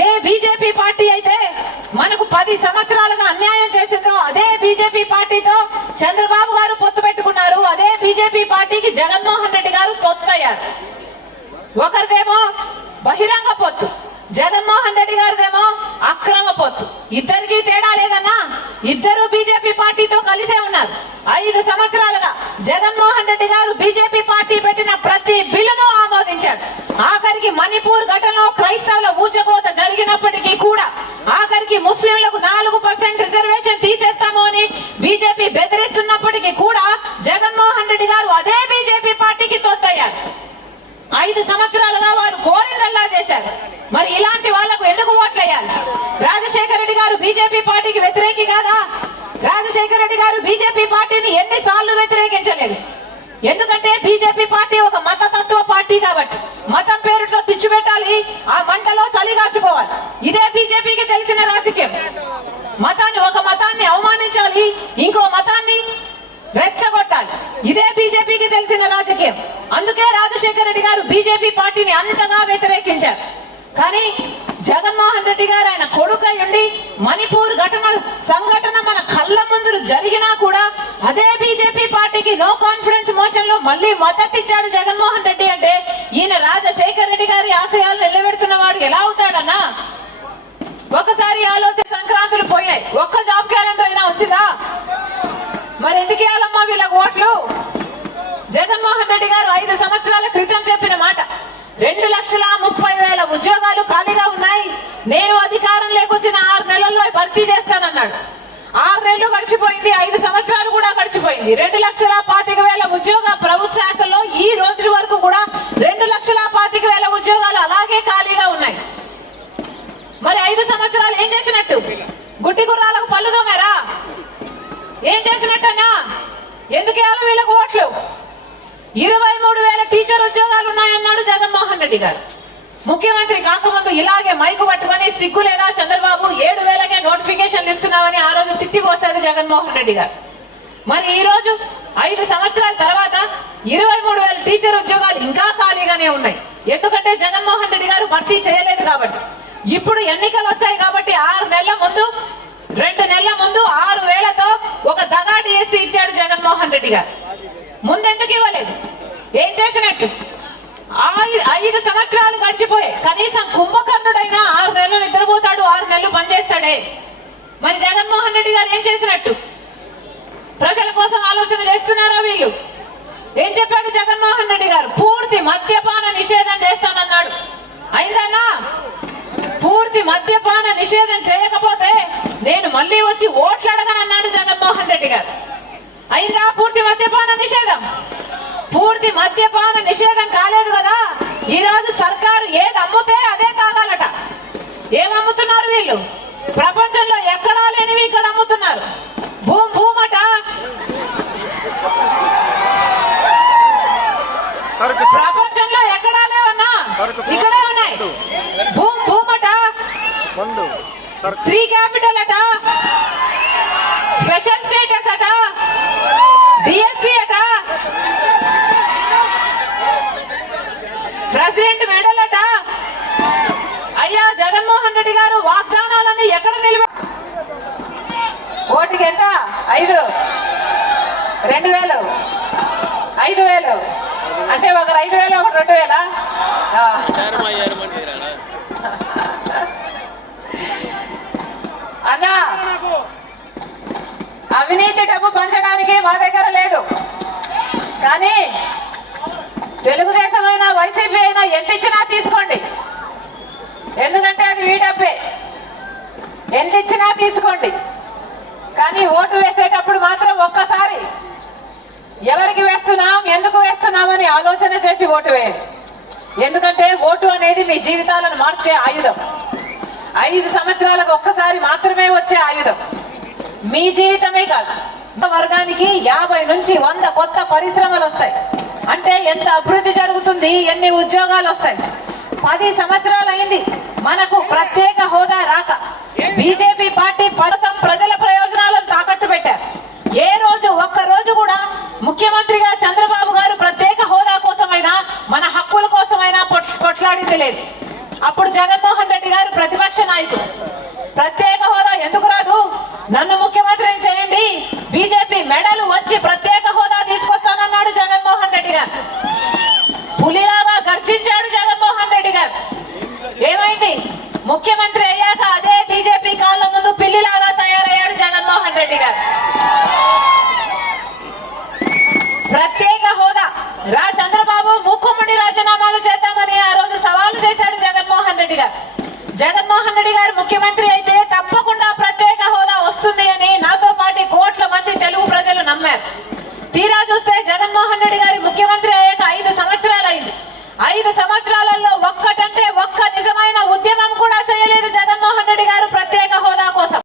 ఏ BJP party అయితే మనకు 10 సంవత్సరాలుగా అన్యాయం చేసిందో అదే బీజేపీ పార్టీతో చంద్రబాబు గారు పొత్తు పెట్టుకున్నారు. అదే బీజేపీ పార్టీకి జగన్మోహన్ రెడ్డి గారు తొత్తయ్యారు. ఒకరిదేమో బహిరంగ పొత్తు, జగన్మోహన్ రెడ్డి గారిదేమో అక్రమ పొత్తు. ఇద్దరికి తేడా లేదన్నా, ఇద్దరు బీజేపీ పార్టీతో కలిసే ఉన్నారు. 5 సంవత్సరాలుగా జగన్మోహన్ రెడ్డి గారు బీజేపీ పార్టీ పెట్టిన ప్రతి బిల్లును ఆమోదించాడు. ఆఖరికి మణిపూర్ ఘటనలో క్రైస్తవుల ఊచకోత జరిగినప్పటికీ కూడా ఆఖరికి ముస్లింలకు 4% రిజర్వేషన్ తీసేస్తాము అని బీజేపీ బెదిరిస్తున్నప్పటికీ కూడా జగన్మోహన్ రెడ్డి గారు అదే బీజేపీ పార్టీకి తొత్తయ్యారు. 5 సంవత్సరాలుగా వారు కోరిందల్లా చేశారు. మరి ఇలాంటి వాళ్లకు ఎందుకు ఓట్లేయాలి? రాజశేఖర రెడ్డి గారు బీజేపీ పార్టీకి వ్యతిరేకి కాదా? రాజశేఖర రెడ్డి గారు బీజేపీ పార్టీని ఎన్నిసార్లు వ్యతిరేకించలేదు? ఎందుకంటే బీజేపీ పార్టీ ఒక మతతత్వ పార్టీ కాబట్టి మతం పేరుతో తెచ్చిపెట్టాలి, ఆ మంటలో చలిగాచుకోవాలి. ఇదే బీజేపీకి తెలిసిన రాజకీయం. ఒక మతాన్ని అవమానించాలి, ఇంకో మతాన్ని రెచ్చగొట్టాలి. ఇదే బీజేపీకి తెలిసిన రాజకీయం. అందుకే రాజశేఖర రెడ్డి గారు బీజేపీ పార్టీని అంతగా వ్యతిరేకించారు. కానీ జగన్మోహన్ రెడ్డి గారు ఆయన కొడుకై ఉండి మణిపూర్ సంఘటన మన కళ్ళ ముందు జరిగినా కూడా అదే బీజేపీ పార్టీకి నో కాన్ఫిడెన్స్ మోషన్ లో మళ్ళీ మద్దతు ఇచ్చాడు జగన్మోహన్ రెడ్డి. అంటే ఈయన రాజశేఖర రెడ్డి గారి ఆశయాలు నిలబెడుతున్న వాడు ఎలా అవుతాడన్నా? ఒకసారి ఆలోచన సంక్రాంతులు పోయినాయి, ఒక్క జాబ్ క్యాలెండర్ అయినా వచ్చిందా? మరి ఎందుకు వేయాలమ్మా వీళ్ళకి ఓట్లు? జగన్మోహన్ రెడ్డి గారు 5 సంవత్సరాల క్రితం చెప్పిన మాట 2,30,000 ఉద్యోగాలు ఖాళీగా ఉన్నాయి, నేను అధికారం లేకొచ్చిన 6 నెలల్లో భర్తీ చేస్తానన్నాడు. 6 నెలలు గడిచిపోయింది, 5 సంవత్సరాలు కూడా గడిచిపోయింది. 2,25,000 ఉద్యోగ ప్రభుత్వ శాఖల్లో ఈ రోజు వరకు కూడా 2,25,000 ఉద్యోగాలు అలాగే ఖాళీగా ఉన్నాయి. మరి 5 సంవత్సరాలు ఏం చేసినట్టు? గుడ్డి గుర్రాలకు పళ్ళు తోమారా? ఏం చేసినట్టన్నా? ఎందుకు వేయాలి వీళ్ళకు ఓట్లు? 23,000 టీచర్ ఉద్యోగాలు ఉన్నాయన్నాడు జగన్మోహన్ రెడ్డి గారు. ముఖ్యమంత్రి కాకముందు ఇలాగే మైకు పట్టుకొని సిగ్గు లేదా చంద్రబాబు 7,000కే నోటిఫికేషన్లు ఇస్తున్నామని ఆ రోజు తిట్టిపోశాడు జగన్మోహన్ రెడ్డి గారు. మరి ఈ రోజు 5 సంవత్సరాల తర్వాత 23,000 టీచర్ ఉద్యోగాలు ఇంకా ఖాళీగానే ఉన్నాయి. ఎందుకంటే జగన్మోహన్ రెడ్డి గారు భర్తీ చేయలేదు కాబట్టి. ఇప్పుడు ఎన్నికలు వచ్చాయి కాబట్టి 2 నెలల ముందు 6,000తో ఒక దగాడి వేసి ఇచ్చాడు జగన్మోహన్ రెడ్డి గారు. ముందెందుకు ఇవ్వలేదు? ఏం చేసినట్టు? 5 సంవత్సరాలు గడిచిపోయాయి. కనీసం కుంభకర్ణుడైనా 6 నెలలు నిద్రపోతాడు, 6 నెలలు పనిచేస్తాడే. మరి జగన్మోహన్ రెడ్డి గారు ఏం చేసినట్టు? ప్రజల కోసం ఆలోచన చేస్తున్నారా వీళ్ళు? ఏం చెప్పాడు జగన్మోహన్ రెడ్డి గారు? పూర్తి మద్యపాన నిషేధం చేస్తానన్నాడు. అయిందన్నా? పూర్తి మద్యపాన నిషేధం చేయకపోతే నేను మళ్ళీ వచ్చి ఓట్లు అడగనన్నాడు జగన్మోహన్ రెడ్డి గారు. అయిందా పూర్తి మద్యపాన నిషేధం? పూర్తి మద్యపాన నిషేధం కాలేదు కదా. ఈ రోజు సర్కారు ఏది అమ్ముతే అదే తాగాలట. ఏమమ్ముతున్నారు వీళ్ళు? ప్రపంచంలో ఎక్కడా లేనివి ఇక్కడ అమ్ముతున్నారు. భూమట, ప్రపంచంలో ఎక్కడా లేవన్నా, ఇక్కడే ఉన్నాయి. భూమట, 3 క్యాపిటల్ అట, స్పెషల్ స్టేటస్ అట, డిఎస్సి అట, ప్రెసిడెంట్ మెడల్ అట. అయ్యా జగన్మోహన్ రెడ్డి గారు వాగ్దానాలని ఎక్కడ ఓటికి ఎంత? 5, 2,000, 5,000 అంటే ఒకరు 5,000 ఒకరు 2,000. అన్నా అవినీతి డబ్బు పంచడానికి మా దగ్గర లేదు. కానీ తెలుగుదేశం అయినా వైసీపీ అయినా ఎంత ఇచ్చినా తీసుకోండి, ఎందుకంటే అది ఈ డబ్బే. ఎంత ఇచ్చినా తీసుకోండి. కానీ ఓటు వేసేటప్పుడు మాత్రం ఒక్కసారి ఎవరికి వేస్తున్నాం, ఎందుకు వేస్తున్నామని ఆలోచన చేసి ఓటు వేయండి. ఎందుకంటే ఓటు అనేది మీ జీవితాలను మార్చే ఆయుధం. 5 సంవత్సరాలకు ఒక్కసారి మాత్రమే వచ్చే ఆయుధం. మీ జీవితమే కాదు, వర్గానికి 50 నుంచి 100 కొత్త పరిశ్రమలు వస్తాయి. అంటే ఎంత అభివృద్ధి జరుగుతుంది, ఎన్ని ఉద్యోగాలు వస్తాయి. 10 సంవత్సరాలు అయింది మనకు ప్రత్యేక హోదా రాక. బీజేపీ పార్టీ ప్రజల ప్రయోజనాలను తాకట్టు పెట్టారు. ఒక్క రోజు కూడా ముఖ్యమంత్రిగా చంద్రబాబు గారు ప్రత్యేక హోదా కోసమైనా మన హక్కుల కోసమైనా కొట్లాడిన పరిస్థితి లేదు. అప్పుడు జగన్మోహన్ రెడ్డి గారు ప్రతిపక్ష నాయకుడు. ప్రత్యేక హోదా ఎందుకు రాదు, నన్ను ముఖ్యమంత్రిని చేయండి, బీజేపీ మెడలు వచ్చి ప్రత్యేక హోదా తీసుకొస్తానన్నాడు జగన్మోహన్ రెడ్డి గారు. పులిలాగా గర్జించాడు జగన్మోహన్ రెడ్డి గారు. ఏమైంది, ముఖ్యమంత్రి అయ్యాక అదే బీజేపీ కాళ్ళ ముందు పిల్లిలాగా తయారయ్యాడు జగన్మోహన్ రెడ్డి గారు. ప్రత్యేక హోదా చంద్రబాబు మూకుమ్మడి రాజీనామాలు చేద్దామని ఆ రోజు సవాలు చేశాడు జగన్మోహన్ రెడ్డి గారు. జగన్మోహన్ రెడ్డి గారు ముఖ్యమంత్రి అయితే తప్పకుండా ప్రత్యేక హోదా వస్తుంది అని నాతో పాటు కోట్ల మంది తెలుగు ప్రజలు నమ్మారు. తీరా చూస్తే జగన్మోహన్ రెడ్డి గారి ముఖ్యమంత్రి అయ్యాక 5 సంవత్సరాలు అయింది. 5 సంవత్సరాలలో ఒక్కటంటే ఒక్క నిజమైన ఉద్యమం కూడా చేయలేదు జగన్మోహన్ రెడ్డి గారు ప్రత్యేక హోదా కోసం.